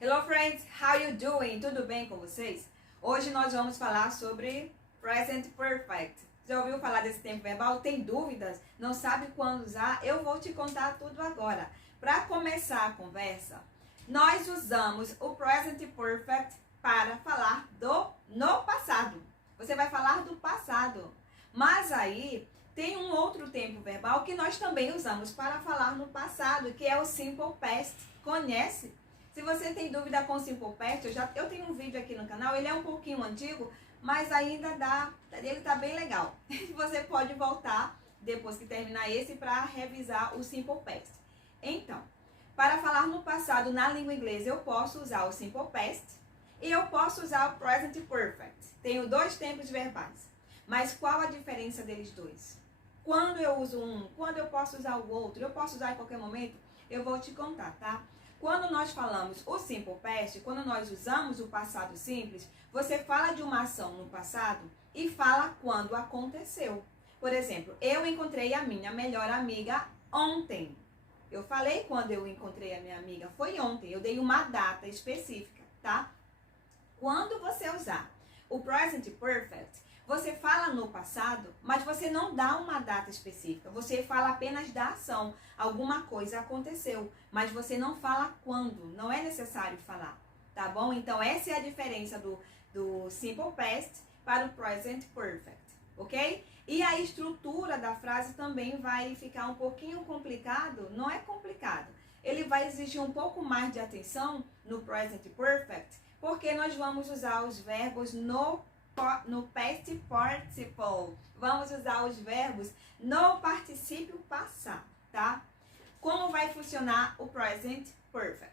Hello friends, how you doing? Tudo bem com vocês? Hoje nós vamos falar sobre Present Perfect. Já ouviu falar desse tempo verbal? Tem dúvidas? Não sabe quando usar? Eu vou te contar tudo agora. Para começar a conversa, nós usamos o Present Perfect para falar no passado. Você vai falar do passado. Mas aí tem um outro tempo verbal que nós também usamos para falar no passado, que é o Simple Past. Conhece? Se você tem dúvida com o Simple Past, eu tenho um vídeo aqui no canal, ele é um pouquinho antigo, mas ainda ele tá bem legal. Você pode voltar depois que terminar esse para revisar o Simple Past. Então, para falar no passado na língua inglesa, eu posso usar o Simple Past e eu posso usar o Present Perfect. Tenho dois tempos verbais. Mas qual a diferença deles dois? Quando eu uso um, quando eu posso usar o outro, eu posso usar em qualquer momento, eu vou te contar, tá? Quando nós falamos o Simple Past, quando nós usamos o passado simples, você fala de uma ação no passado e fala quando aconteceu. Por exemplo, eu encontrei a minha melhor amiga ontem. Eu falei quando eu encontrei a minha amiga, foi ontem. Eu dei uma data específica, tá? Quando você usar o Present Perfect, você fala no passado, mas você não dá uma data específica. Você fala apenas da ação. Alguma coisa aconteceu, mas você não fala quando. Não é necessário falar, tá bom? Então, essa é a diferença do Simple Past para o Present Perfect, ok? E a estrutura da frase também vai ficar um pouquinho complicado. Não é complicado. Ele vai exigir um pouco mais de atenção no Present Perfect, porque nós vamos usar os verbos no past participle. Vamos usar os verbos no particípio passado, tá? Como vai funcionar o Present Perfect?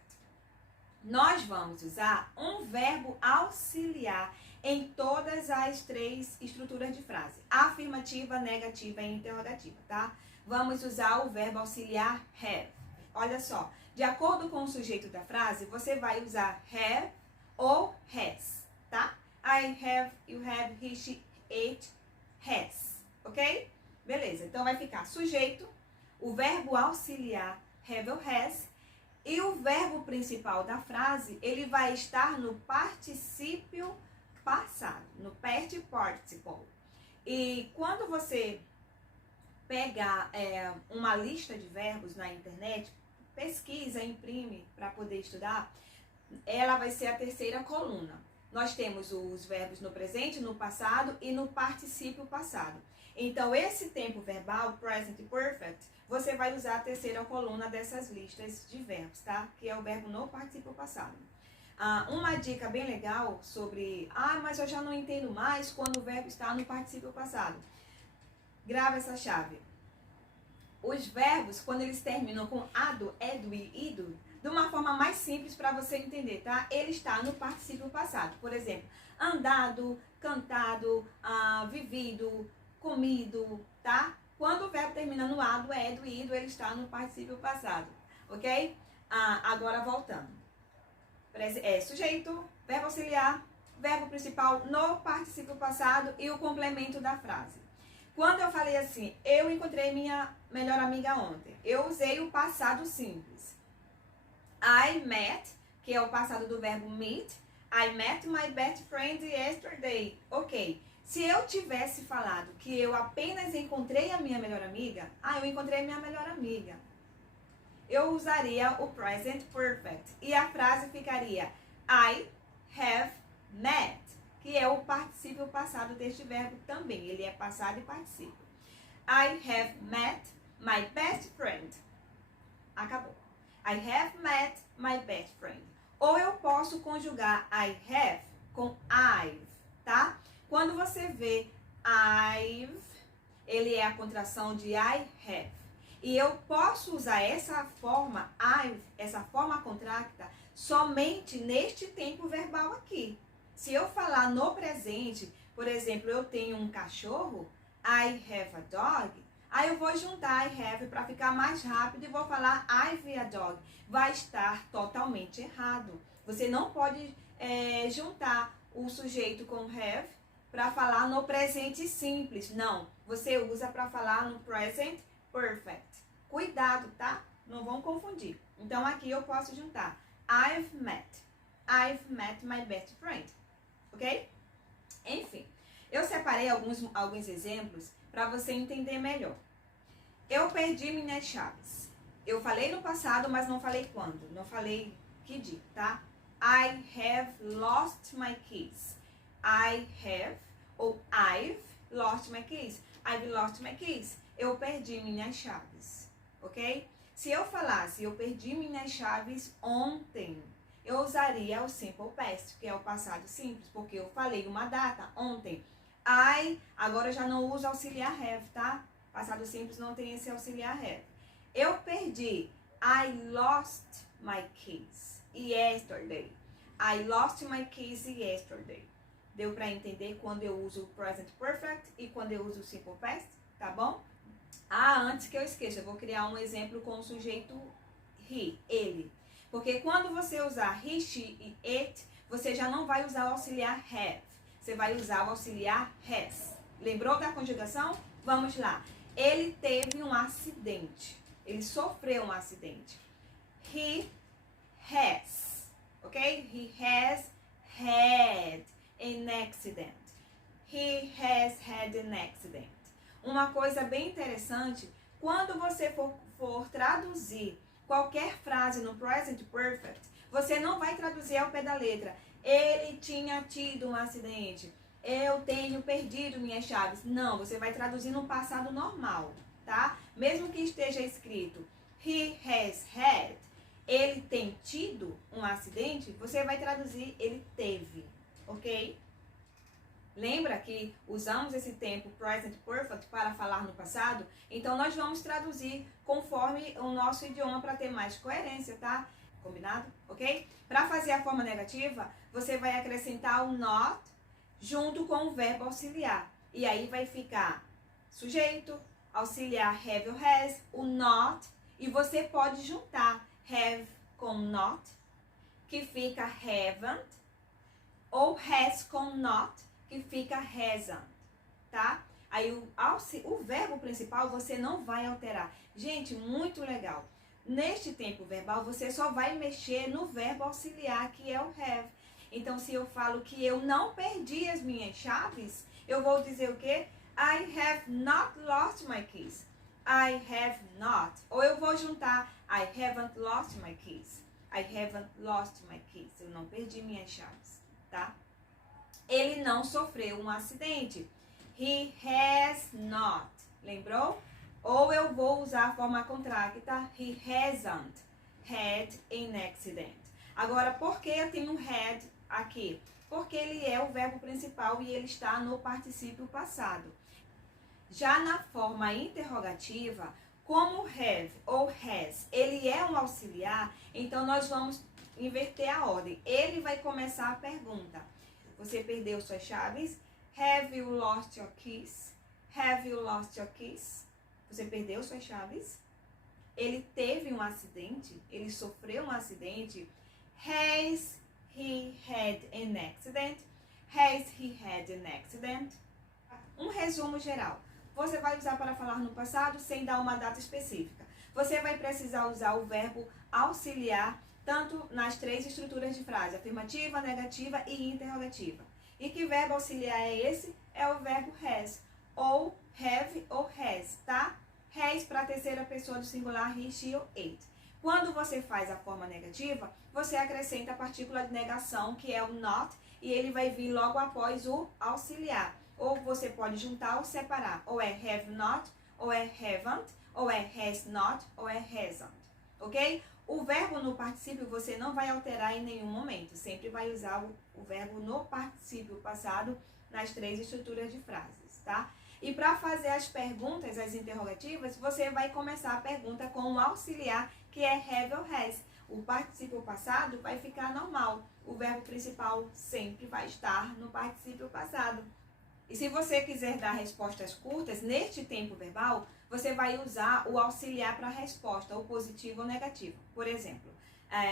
Nós vamos usar um verbo auxiliar em todas as três estruturas de frase: afirmativa, negativa e interrogativa, tá? Vamos usar o verbo auxiliar have. Olha só, de acordo com o sujeito da frase, você vai usar have ou has, tá? I have, you have, he, she, it, has, ok? Beleza, então vai ficar sujeito, o verbo auxiliar have ou has, e o verbo principal da frase, ele vai estar no particípio passado, no past participle. E quando você pegar uma lista de verbos na internet, pesquisa, imprime para poder estudar, ela vai ser a terceira coluna. Nós temos os verbos no presente, no passado e no particípio passado. Então, esse tempo verbal, Present Perfect, você vai usar a terceira coluna dessas listas de verbos, tá? Que é o verbo no particípio passado. Uma dica bem legal sobre... mas eu já não entendo mais quando o verbo está no particípio passado. Grava essa chave. Os verbos, quando eles terminam com ado, edo e ido, de uma forma mais simples para você entender, tá? Ele está no particípio passado. Por exemplo, andado, cantado, vivido, comido, tá? Quando o verbo termina no ado, edo e ido, ele está no particípio passado, ok? Agora voltando. Sujeito, verbo auxiliar, verbo principal no particípio passado e o complemento da frase. Quando eu falei assim, eu encontrei minha melhor amiga ontem, eu usei o passado simples. I met, que é o passado do verbo meet. I met my best friend yesterday. Ok. Se eu tivesse falado que eu apenas encontrei a minha melhor amiga, eu encontrei a minha melhor amiga, eu usaria o present perfect. E a frase ficaria I have met, que é o particípio passado deste verbo também. Ele é passado e particípio. I have met my best friend. Acabou. I have met my best friend. Ou eu posso conjugar I have com I've, tá? Quando você vê I've, ele é a contração de I have. E eu posso usar essa forma I've, essa forma contracta, somente neste tempo verbal aqui. Se eu falar no presente, por exemplo, eu tenho um cachorro, I have a dog, aí eu vou juntar I have para ficar mais rápido e vou falar I've a dog. Vai estar totalmente errado. Você não pode juntar o sujeito com have para falar no presente simples. Não, você usa para falar no present perfect. Cuidado, tá? Não vão confundir. Então, aqui eu posso juntar I've met I've met my best friend. Ok? Enfim, eu separei alguns exemplos para você entender melhor. Eu perdi minhas chaves. Eu falei no passado, mas não falei quando. Não falei que dia, tá? I have lost my keys. I have ou I've lost my keys. I've lost my keys. Eu perdi minhas chaves, ok? Se eu falasse eu perdi minhas chaves ontem, eu usaria o simple past, que é o passado simples, porque eu falei uma data, ontem. Agora eu já não uso auxiliar have, tá? Passado simples não tem esse auxiliar have. Eu perdi. I lost my keys yesterday. I lost my keys yesterday. Deu para entender quando eu uso o present perfect e quando eu uso o simple past, tá bom? Antes que eu esqueça, eu vou criar um exemplo com o sujeito he, ele. Porque quando você usar he, she e it, você já não vai usar o auxiliar have. Você vai usar o auxiliar has. Lembrou da conjugação? Vamos lá. Ele teve um acidente. Ele sofreu um acidente. He has. Ok? He has had an accident. He has had an accident. Uma coisa bem interessante, quando você for traduzir qualquer frase no present perfect, você não vai traduzir ao pé da letra. Ele tinha tido um acidente. Eu tenho perdido minhas chaves. Não, você vai traduzir no passado normal, tá? Mesmo que esteja escrito he has had, ele tem tido um acidente, você vai traduzir ele teve, ok? Lembra que usamos esse tempo present perfect para falar no passado? Então, nós vamos traduzir conforme o nosso idioma para ter mais coerência, tá? Combinado? Ok? Para fazer a forma negativa, você vai acrescentar o not junto com o verbo auxiliar. E aí vai ficar sujeito, auxiliar have ou has, o not, e você pode juntar have com not, que fica haven't, ou has com not, que fica hasn't, tá? Aí o verbo principal você não vai alterar. Gente, muito legal. Neste tempo verbal, você só vai mexer no verbo auxiliar, que é o have. Então, se eu falo que eu não perdi as minhas chaves, eu vou dizer o quê? I have not lost my keys. I have not. Ou eu vou juntar I haven't lost my keys. I haven't lost my keys. Eu não perdi minhas chaves, tá? Ele não sofreu um acidente. He has not. Lembrou? Ou eu vou usar a forma contracta. He hasn't had an accident. Agora, por que eu tenho had aqui? Porque ele é o verbo principal e ele está no particípio passado. Já na forma interrogativa, como have ou has, ele é um auxiliar, então nós vamos inverter a ordem. Ele vai começar a pergunta. Você perdeu suas chaves? Have you lost your keys? Have you lost your keys? Você perdeu suas chaves? Ele teve um acidente? Ele sofreu um acidente? Has he had an accident? Has he had an accident? Um resumo geral. Você vai usar para falar no passado sem dar uma data específica. Você vai precisar usar o verbo auxiliar tanto nas três estruturas de frase, afirmativa, negativa e interrogativa. E que verbo auxiliar é esse? É o verbo has, ou have ou has, tá? Has para a terceira pessoa do singular, he, she ou it. Quando você faz a forma negativa, você acrescenta a partícula de negação, que é o not, e ele vai vir logo após o auxiliar. Ou você pode juntar ou separar. Ou é have not, ou é haven't, ou é has not, ou é hasn't. Ok? O verbo no particípio você não vai alterar em nenhum momento. Sempre vai usar o verbo no particípio passado nas três estruturas de frases, tá? E para fazer as perguntas, as interrogativas, você vai começar a pergunta com o auxiliar, que é have ou has. O particípio passado vai ficar normal. O verbo principal sempre vai estar no particípio passado. E se você quiser dar respostas curtas, neste tempo verbal, você vai usar o auxiliar para a resposta, ou positivo ou negativo. Por exemplo,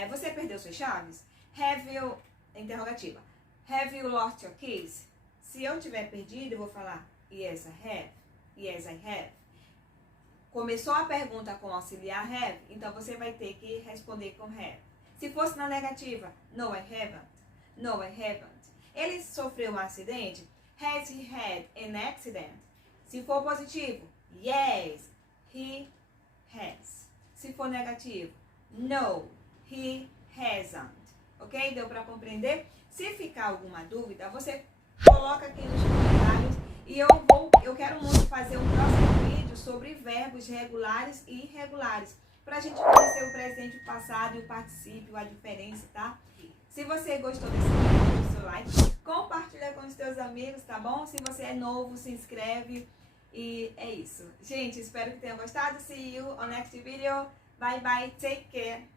você perdeu suas chaves? Have you... Interrogativa. Have you lost your keys? Se eu tiver perdido, eu vou falar yes, I have. Yes, I have. Começou a pergunta com auxiliar have, então você vai ter que responder com have. Se fosse na negativa, no, I haven't. No, I haven't. Ele sofreu um acidente? Has he had an accident? Se for positivo, yes, he has. Se for negativo, no, he hasn't. Ok? Deu para compreender? Se ficar alguma dúvida, você coloca aqui nos comentários e eu quero muito fazer um próximo vídeo sobre verbos regulares e irregulares, para a gente conhecer o presente, o passado e o particípio, a diferença, tá? Se você gostou desse vídeo, deixa o seu like, compartilha com os teus amigos, tá bom? Se você é novo, se inscreve e é isso. Gente, espero que tenham gostado. See you on next video. Bye bye, take care.